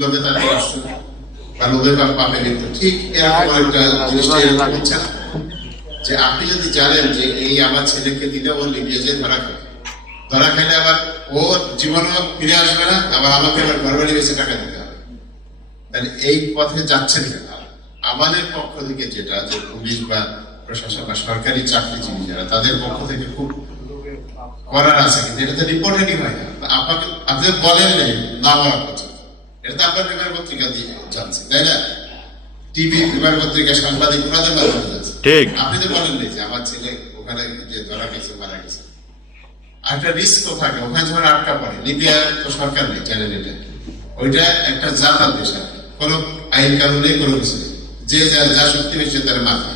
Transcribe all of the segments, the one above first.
লোকে তার কষ্ট বা লোকে পাপে লিপ্ত, ঠিক এরকম একটা জিনিসটা হচ্ছে না যে আপনি যদি জানেন যে এই আমার ছেলেকে দিলে ও লিবিয়ে যে ধরা খাইলে আবার ও জীবনও ফিরে আসবে না, আবার আমাকে আবার ঘর বাড়ি বেশি টাকা দিতে হবে, তাহলে এই পথে যাচ্ছেন কেন? আমাদের পক্ষ থেকে যেটা যে পুলিশ বা প্রশাসন বা সরকারি চাকরিজীবী যারা, তাদের পক্ষ থেকে খুব করার আছে, কিন্তু এটা তো রিপোর্টেডই হয় না। আপনাকে আপনি বলেন নেই না বলা পর্যন্ত, এটা তো আপনার পেপার পত্রিকা দিয়ে জানছি, তাই না? টিভি, পেপার পত্রিকা, সাংবাদিক, ওনাদের মাধ্যমে যাচ্ছে। আপনি তো বলেন নেই যে আমার ছেলে ওখানে যে ধরা গেছে, মারা গেছে। একটা রিস্ক থাকে ওখানে, যখন আটকা পড়ে, লিবিয়া তো সরকার নেই, জানেন এটা, ওইটা একটা জাতার দেশ, কোন আইন কানুন নেই, কোনো কিছু নেই, যে যা শক্তি বেশি তার মাথা।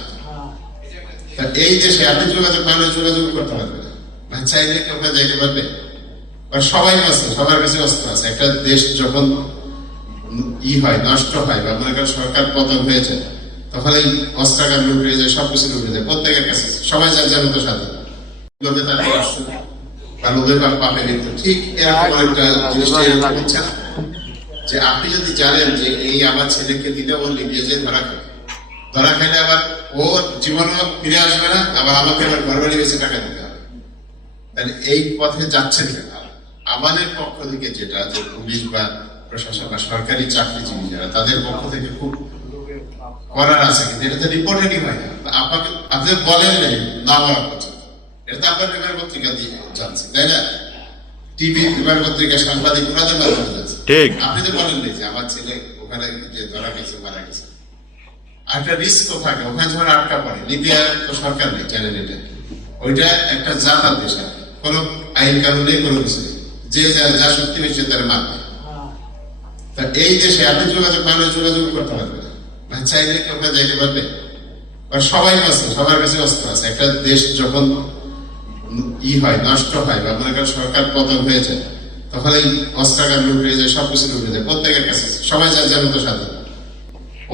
এই দেশে আপনি যোগাযোগ পাবেন, যোগাযোগ করতে পারবেন না, চাইলে ওখানে যাইতে পারবে? সবাই আছে, সবার কাছে অস্ত্র আছে। একটা দেশ যখন হয়, নষ্ট হয়, বা মনে করেন সরকার পতন হয়ে যায়, তখন এই অস্ত্রাগার লুটে যায়, সবকিছু লুটে যায়, প্রত্যেকের কাছে সবাই যার যার মতো স্বাধীন। লোকে তার কষ্ট বা লোকে পাপে লিপ্ত, ঠিক এরকম একটা জিনিসটা হচ্ছে না যে আপনি যদি জানেন যে এই আমার ছেলেকে দিলে ও লিবিয়ে যে ধরা খাইলে আবার ও জীবনও ফিরে আসবে না, আবার আমাকে আবার ঘর বাড়ি বেশি টাকা দিতে হবে, তাহলে এই পথে যাচ্ছেন কেন? আমাদের পক্ষ থেকে যেটা যে পুলিশ বা প্রশাসন বা সরকারি চাকরিজীবী যারা, তাদের পক্ষ থেকে খুব করার আছে, কিন্তু এটা তো রিপোর্টেডই হয় না। আপনাকে আপনি বলেন নেই না বলা পর্যন্ত, এটা তো আপনার পেপার পত্রিকা দিয়ে জানছি, তাই না? টিভি, পেপার পত্রিকা, সাংবাদিক, ওনাদের মাধ্যমে যাচ্ছে। আপনি তো বলেন নেই যে আমার ছেলে ওখানে যে ধরা গেছে, মারা গেছে। একটা রিস্ক থাকে ওখানে, যখন আটকা পড়ে, লিবিয়া তো সরকার নেই, জানেন এটা, ওইটা একটা জাতার দেশ, কোন আইন কানুন নেই, কোনো কিছু নেই, যে যা শক্তি বেশি তার মাথা। এই দেশে আপনি যোগাযোগ পাবেন, যোগাযোগ করতে পারবেন না, চাইলে ওখানে যাইতে পারবে? সবাই আছে, সবার কাছে অস্ত্র আছে। একটা দেশ যখন হয়, নষ্ট হয়, বা মনে করেন সরকার পতন হয়ে যায়, তখন এই অস্ত্রাগার লুটে যায়, সবকিছু লুটে যায়, প্রত্যেকের কাছে সবাই যার যার মতো স্বাধীন।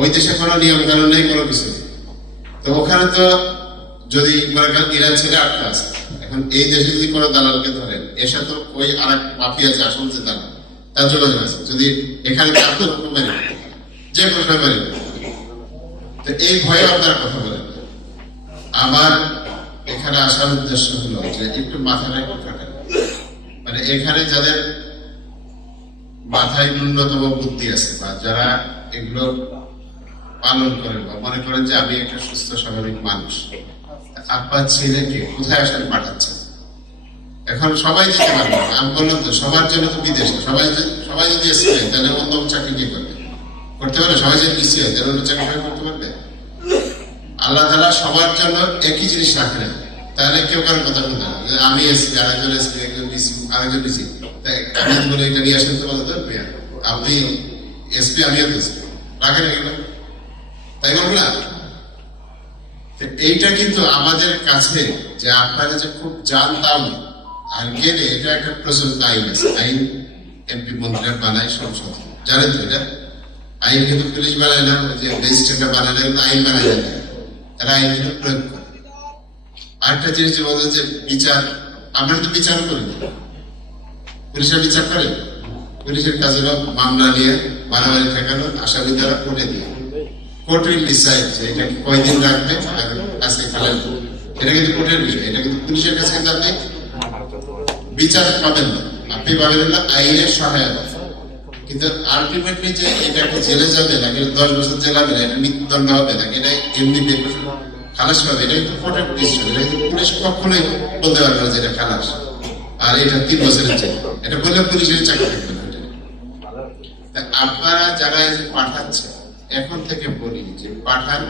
ওই দেশে কোনো নিয়ম কানুন নেই, কোনো কিছু নেই। তো ওখানে তো যদি মনে করেন ইরান ছেলে আটকা আছে, এখন এই দেশে যদি কোনো দালালকে ধরেন, এসে তো ওই আর এক মাফিয়া আছে, আসল যে দালাল, তার যোগাযোগ আছে। যদি এখানে যে কোনো সময় মারি, তো এই ভয়ে আপনারা কথা বলেন। আমার এখানে আসার উদ্দেশ্য হলো যে একটু মাথাটা একটু কাটেন, মানে এখানে যাদের মাথায় ন্যূনতম বুদ্ধি আছে, বা যারা এগুলো পালন করেন, বা মনে করেন যে আমি একটা সুস্থ স্বাভাবিক মানুষ, আপনার ছেলেকে কোথায় আসলে পাঠাচ্ছেন? এখন সবাই যেতে পারবে, আমি বললাম তো সবার জন্য তো বিদেশ, সবাই যদি এসে যায়, তাহলে অন্য চাকরি কি করবে? করতে পারে? সবাই যদি ইসে হয়, তাহলে অন্য চাকরি করতে পারবে? আল্লাহ তাআলা সবার জন্য একই জিনিস রাখে না, তাহলে কেউ কারোর কথা শুনতে না, আমি এসছি, আরেকজন এসছি, একজন ডিসি, আরেকজন ডিসি, আমি বলে এটা নিয়ে আসতে বলতে আপনি এসপি, আমি রাখেন এগুলো, তাই বলবো না? এইটা কিন্তু আমাদের কাছে যে আপনারা যে খুব জানতাম আর গেলে, এটা একটা প্রচলিত আইন আছে, আইন এমপি মন্ত্রীরা বানায় সংসদ, জানেন তো? এটা আইন কিন্তু পুলিশ বানায় না, যে ম্যাজিস্ট্রেটরা বানায় না, কিন্তু আইন বানায় না, তারা আইন কিন্তু প্রয়োগ করে। আরেকটা জিনিস যে বলেন যে বিচার, আমরা কিন্তু বিচার করি না, পুলিশের বিচার করে। পুলিশের কাজে মামলা নিয়ে মারামারি ঠেকানো, আসামি দ্বারা কোর্টে দিয়ে, কোর্ট উইল ডিসাইড যে এটা কয়দিন রাখবে, আজকে খেলেন, এটা কিন্তু কোর্টের বিষয়। এটা কিন্তু পুলিশের কাছে কিন্তু আপনি বিচার পাবেন না, আপনি পাবেন না আইনের সহায়তা। কিন্তু আলটিমেটলি যে এটাকে জেলে যাবে নাকি 10 বছর জেল হবে, এটা মৃত্যুদণ্ড হবে নাকি এটা এমনি খালাস পাবে, এটা কিন্তু কোর্টের ডিসিশন। এটা কিন্তু পুলিশ কখনোই বলতে পারবে না যে এটা খালাস, আর এটা 3 বছরের জেল, এটা বললে পুলিশের চাকরি থাকবে না। আপনারা যারা পাঠাচ্ছেন, এখন থেকে বলি যে পাঠান,